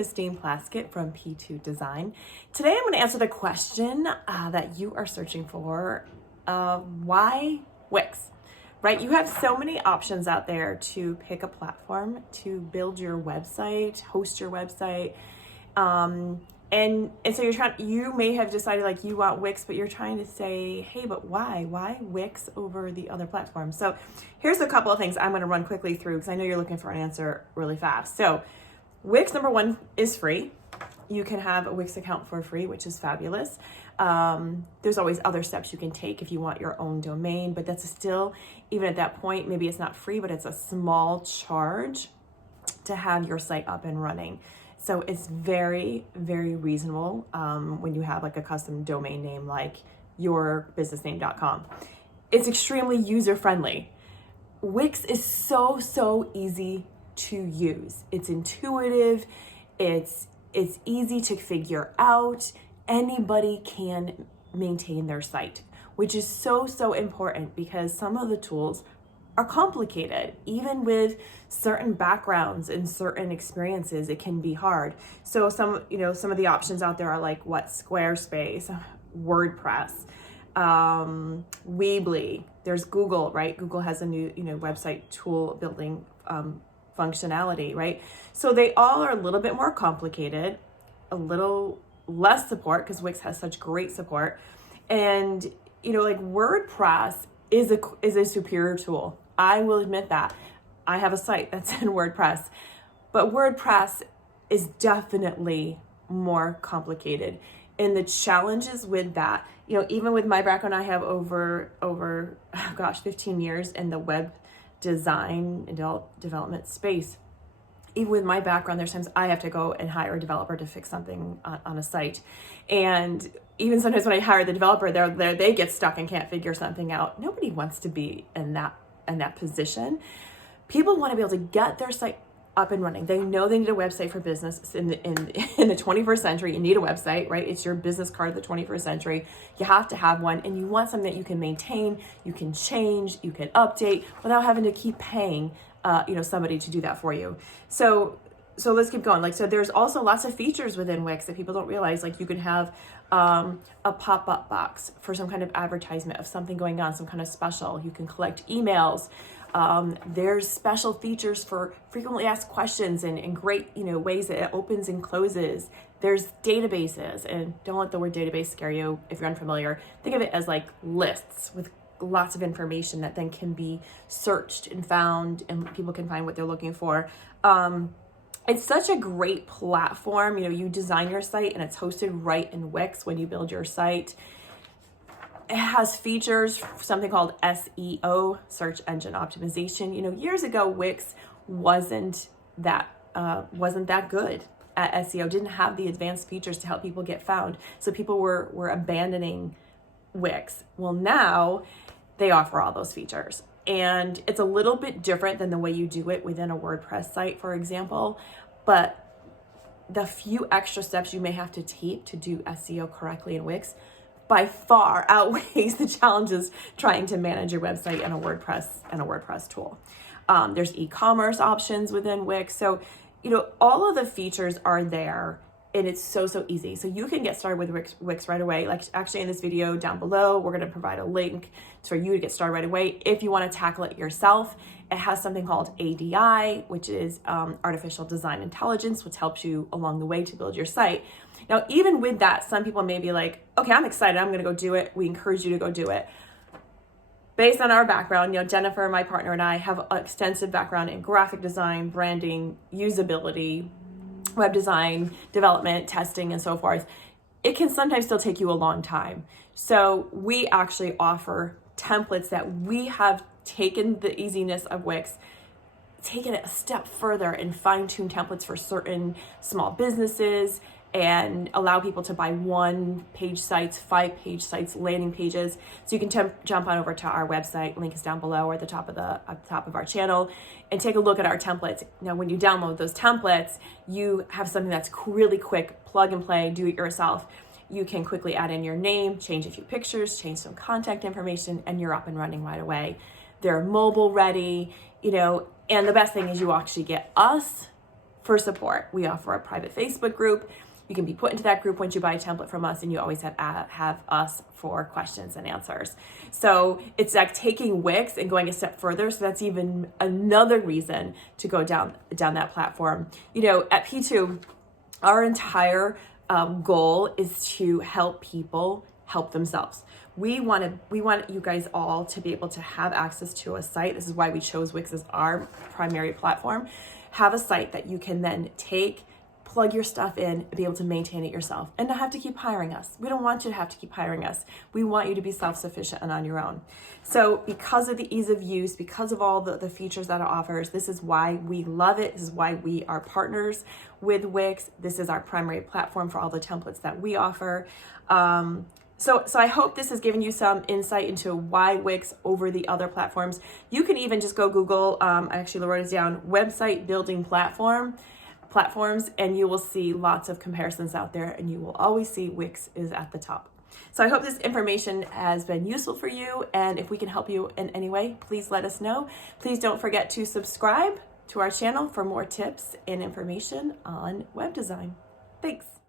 Christine Plaskett from P2 Design. Today I'm going to answer the question that you are searching for. Why Wix? Right? You have so many options out there to pick a platform to build your website, host your website. And so you may have decided like you want Wix, but you're trying to say, hey, but why? Why Wix over the other platforms? So here's a couple of things I'm going to run quickly through because I know you're looking for an answer really fast. So Wix, number one, is free. You can have a Wix account for free, which is fabulous. There's always other steps you can take if you want your own domain, but that's still, even at that point, maybe it's not free, but it's a small charge to have your site up and running. So it's very, very reasonable when you have like a custom domain name like yourbusinessname.com. It's extremely user-friendly. Wix is so easy to use. It's intuitive. It's easy to figure out. Anybody can maintain their site, which is so important because some of the tools are complicated. Even with certain backgrounds and certain experiences, it can be hard. So some of the options out there are like Squarespace, WordPress, Weebly. There's Google, right? Google has a new, website tool building functionality, right? So they all are a little bit more complicated, a little less support because Wix has such great support. And, like WordPress is a superior tool. I will admit that. I have a site that's in WordPress, but WordPress is definitely more complicated. And the challenges with that, even with my background, I have over 15 years in the web design and development space. Even with my background, there's times I have to go and hire a developer to fix something on a site. And even sometimes when I hire the developer, they get stuck and can't figure something out. Nobody wants to be in that position. People want to be able to get their site up and running. They know they need a website for business. In the 21st century, you need a website, right? It's your business card of the 21st century. You have to have one, and you want something that you can maintain, you can change, you can update without having to keep paying somebody to do that for you. So let's keep going. So there's also lots of features within Wix that people don't realize. Like you can have a pop-up box for some kind of advertisement of something going on, some kind of special. You can collect emails. There's special features for frequently asked questions and great, ways that it opens and closes. There's databases, and don't let the word database scare you if you're unfamiliar. Think of it as like lists with lots of information that then can be searched and found, and people can find what they're looking for. It's such a great platform. You design your site and it's hosted right in Wix when you build your site. It has features, something called SEO, search engine optimization. Years ago, Wix wasn't that good at SEO, didn't have the advanced features to help people get found. So people were abandoning Wix. Well, now they offer all those features. And it's a little bit different than the way you do it within a WordPress site, for example. But the few extra steps you may have to take to do SEO correctly in Wix by far outweighs the challenges trying to manage your website in a WordPress tool. There's e-commerce options within Wix. So, all of the features are there. And it's so easy. So you can get started with Wix right away. Like actually in this video down below, we're going to provide a link for you to get started right away. If you want to tackle it yourself, it has something called ADI, which is Artificial Design Intelligence, which helps you along the way to build your site. Now, even with that, some people may be like, okay, I'm excited. I'm going to go do it. We encourage you to go do it. Based on our background, Jennifer, my partner, and I have an extensive background in graphic design, branding, usability, web design, development, testing, and so forth. It can sometimes still take you a long time. So we actually offer templates that we have taken the easiness of Wix, taken it a step further and fine-tuned templates for certain small businesses and allow people to buy 1-page sites, 5-page sites, landing pages. So you can jump on over to our website. Link is down below or at the top of our channel, and take a look at our templates. Now, when you download those templates, you have something that's really quick, plug and play, do it yourself. You can quickly add in your name, change a few pictures, change some contact information, and you're up and running right away. They're mobile ready, and the best thing is you actually get us for support. We offer a private Facebook group. You can be put into that group once you buy a template from us, and you always have us for questions and answers. So it's like taking Wix and going a step further. So that's even another reason to go down that platform. You know, at P2, our entire goal is to help people help themselves. We want you guys all to be able to have access to a site. This is why we chose Wix as our primary platform. Have a site that you can then take, plug your stuff in, and be able to maintain it yourself and not have to keep hiring us. We don't want you to have to keep hiring us. We want you to be self-sufficient and on your own. So because of the ease of use, because of all the features that it offers, this is why we love it. This is why we are partners with Wix. This is our primary platform for all the templates that we offer. So I hope this has given you some insight into why Wix over the other platforms. You can even just go Google, I actually wrote it down, website building platforms, and you will see lots of comparisons out there, and you will always see Wix is at the top. So I hope this information has been useful for you, and if we can help you in any way, please let us know. Please don't forget to subscribe to our channel for more tips and information on web design. Thanks.